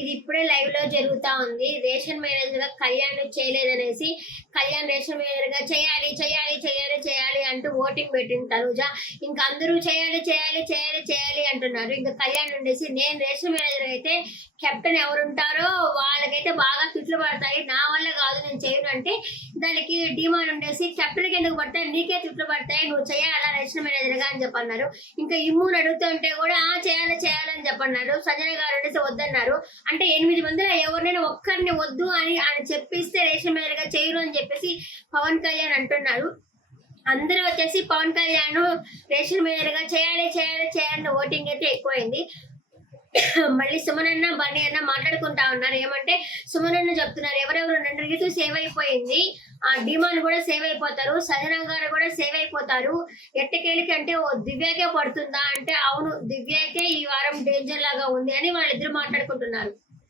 ఇది ఇప్పుడే లైవ్ లో జరుగుతా ఉంది. రేషన్ మేనేజర్ గా కళ్యాణ్ చేయలేదనేసి కళ్యాణ్ రేషన్ మేనేజర్ గా చేయాలి చేయాలి చేయాలి చేయాలి అంటూ ఓటింగ్ పెట్టింది తనుజ. ఇంకా అందరూ చేయాలి చేయాలి చేయాలి చేయాలి అంటున్నారు. ఇంకా కళ్యాణ్ ఉండేసి నేను రేషన్ మేనేజర్ అయితే కెప్టెన్ ఎవరుంటారో వాళ్ళకైతే బాగా తిట్లు పడతాయి, నా వల్ల కాదు నేను చేయను అంటే దానికి డిమాండ్ ఉండేసి కెప్టెన్కి ఎందుకు పడతాయి, నీకే తిట్లు పడతాయి, నువ్వు చేయాలా రేషన్ మేనేజర్ గా అని చెప్పన్నారు. ఇంకా ఇమ్ముని అడుగుతుంటే కూడా చేయాలి చేయాలని చెప్పన్నారు. సంజన గారు ఉండేసి వద్దన్నారు. అంటే 8 మందిలో ఎవరినైనా ఒక్కరిని వద్దు అని చెప్పిస్తే రేషన్ మేనేజర్ గా చేయరు అని చెప్పేసి పవన్ కళ్యాణ్ అంటున్నారు. అందరూ వచ్చేసి పవన్ కళ్యాణ్ రేషన్ మేనేజర్ గా చేయాలి చేయాలి చేయాలని ఓటింగ్ అయితే ఎక్కువైంది. మళ్ళీ సుమన్ అన్న బన్నీ అన్న మాట్లాడుకుంటా ఉన్నారు. ఏమంటే సుమన్ అన్న చెప్తున్నారు ఎవరెవరు 2 రీతు సేవ్ అయిపోయింది, ఆ డిమాండ్ కూడా సేవ్ అయిపోతారు, సంజన గారు కూడా సేవ్ అయిపోతారు, ఎట్టకేలికి అంటే ఓ దివ్యాకే పడుతుందా అంటే అవును దివ్యాకే ఈ వారం డేంజర్ లాగా ఉంది అని వాళ్ళిద్దరు మాట్లాడుకుంటున్నారు.